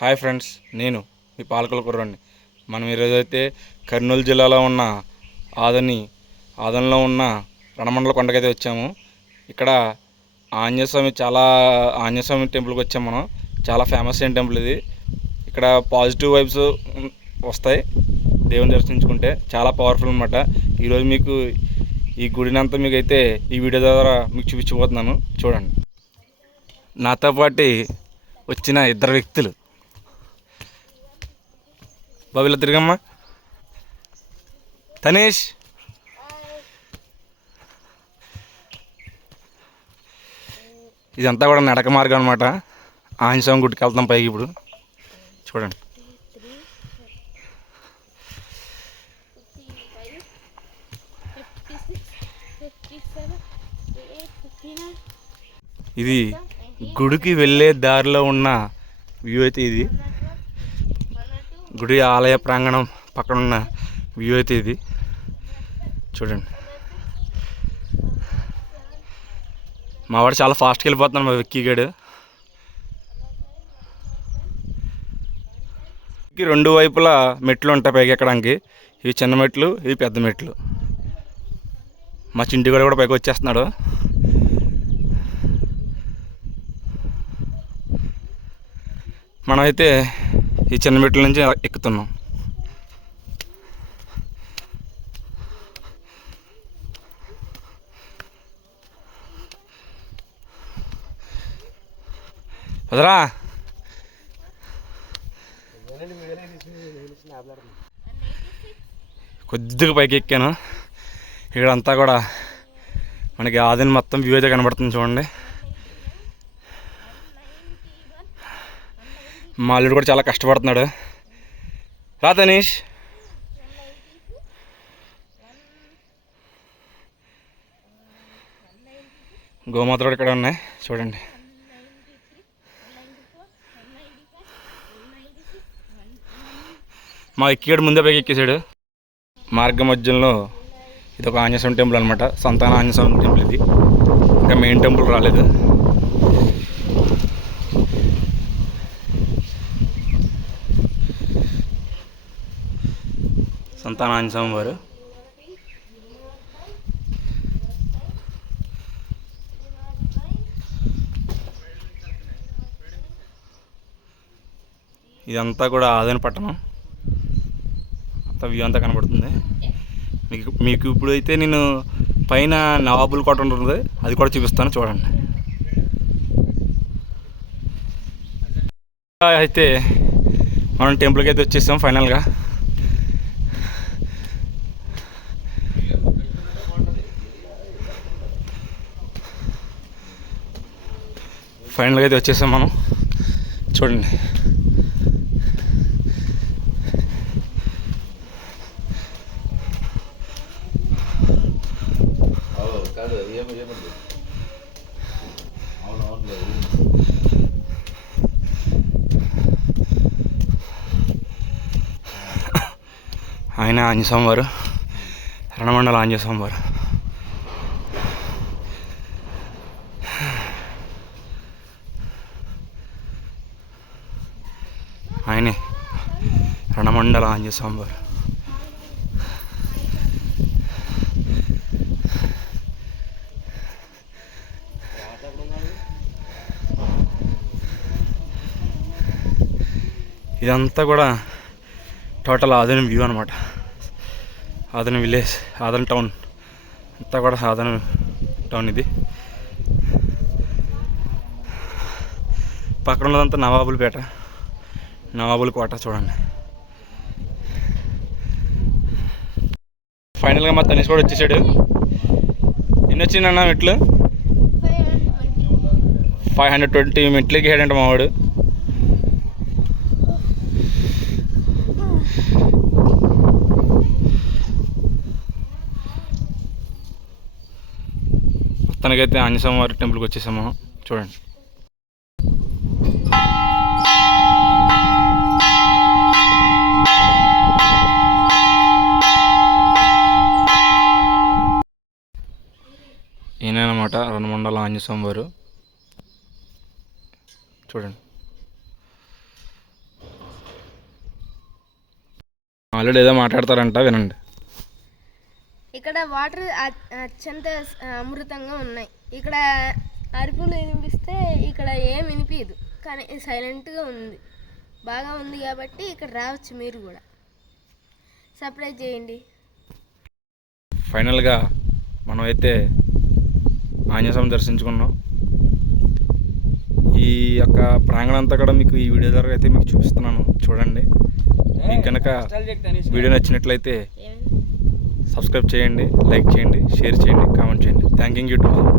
Hi friends, నేను మీ పాలకుల కుర్రాడిని. మనం ఈరోజైతే కర్నూలు జిల్లాలో ఉన్న ఆదన్లో ఉన్న రణమండల కొండకైతే వచ్చాము. ఇక్కడ ఆంజనేయస్వామి టెంపుల్కి వచ్చాము. మనం చాలా ఫేమస్ అయిన టెంపుల్ ఇది. ఇక్కడ పాజిటివ్ వైబ్స్ వస్తాయి దేవుని దర్శించుకుంటే. చాలా పవర్ఫుల్ అనమాట. ఈరోజు మీకు ఈ గుడినంతా మీకు అయితే ఈ వీడియో ద్వారా మీకు చూపించబోతున్నాను, చూడండి. నాతో పాటు వచ్చిన ఇద్దరు వ్యక్తులు, బాబులా తిరిగమ్మా, తనీష్. ఇదంతా కూడా నడక మార్గం అనమాట. ఆంజనేయస్వామి గుడికి వెళ్తాం పైకి. ఇప్పుడు చూడండి. ఇది గుడికి వెళ్ళే దారిలో ఉన్న వ్యూ అయితే ఇది. గుడి ఆలయ ప్రాంగణం పక్కన ఉన్న వ్యూ అయితే ఇది. చూడండి. మావాడు చాలా ఫాస్ట్గా వెళ్ళిపోతున్నాడు, మా వెక్కిగాడు. రెండు వైపులా మెట్లు ఉంటాయి పైకి ఎక్కడానికి. ఇవి చిన్న మెట్లు, ఇవి పెద్ద మెట్లు. మా చింటిగాడు కూడా పైకి వచ్చేస్తున్నాడు. మనమైతే ఈ చిన్న మెట్ల నుంచి ఎక్కుతున్నాం. వదరా, కొద్దిగా పైకి ఎక్కాను. ఇక్కడంతా కూడా మనకి ఆదిని మొత్తం వ్యూ అయితే కనబడుతుంది, చూడండి. మా అల్లుడు కూడా చాలా కష్టపడుతున్నాడు. రా తనీష్. గోమాత కూడా ఇక్కడ ఉన్నాయి, చూడండి. మా ఎక్కిగాడు ముందే పైకి ఎక్కేసాడు. మార్గ మధ్యంలో ఇది ఒక ఆంజనేయస్వామి టెంపుల్ అనమాట. సంతాన ఆంజనేయస్వామి టెంపుల్ ఇది. ఇంకా మెయిన్ టెంపుల్ రాలేదు. సంతాన ఆంజనేయస్వామి వారు. ఇదంతా కూడా ఆదోని పట్టణం. అంతా వ్యూ అంతా కనబడుతుంది మీకు. ఇప్పుడు అయితే నేను పైన నవాబుల్ కోట ఉంటుంది, అది కూడా చూపిస్తాను, చూడండి. అయితే మనం టెంపుల్కి అయితే వచ్చేసాం ఫైనల్గా. అయితే వచ్చేసాం మనం, చూడండి. ఆయన ఆంజనేయస్వామి వారు, రణమండల ఆంజనేయస్వామి వారు. ఆయనే రణమండల ఆంజనేయస్వామి వారు. ఇదంతా కూడా టోటల్ ఆదోని వ్యూ అనమాట. ఆదోని విలేజ్, ఆదోని టౌన్ అంతా కూడా ఆదోని టౌన్ ఇది. పక్కన ఉన్నదంతా నవాబులపేట, నవాబుల కోట, చూడండి. ఫైనల్గా మా తనీష్ కూడా వచ్చేసాడు. ఎన్ని వచ్చిందన్న మెట్లు? 520 మెట్లు ఎక్కాడంట మావాడు. మొత్తానికైతే ఆంజనేయస్వామి వారి టెంపుల్కి వచ్చేసాము మనం, చూడండి. ఈయనమాట రణమండల ఆంజనేయస్వామి వారు, చూడండి. ఆల్రెడీ ఏదో మాట్లాడతారంట, వినండి. ఇక్కడ వాటర్ అత్యంత అమృతంగా ఉన్నాయి. ఇక్కడ అరుపులు వినిపిస్తే ఇక్కడ ఏం వినిపించదు, కానీ సైలెంట్గా ఉంది. బాగా ఉంది కాబట్టి ఇక్కడ రావచ్చు, మీరు కూడా సర్ప్రైజ్ చేయండి. ఫైనల్గా మనం అయితే ఆంజనేయ స్వామిని దర్శించుకున్నాం. ఈ యొక్క ప్రాంగణం అంతా కూడా మీకు ఈ వీడియో ద్వారా అయితే మీకు చూపిస్తున్నాను, చూడండి. మీకు కనుక వీడియో నచ్చినట్లయితే సబ్స్క్రైబ్ చేయండి, లైక్ చేయండి, షేర్ చేయండి, కామెంట్ చేయండి. Thank you to all.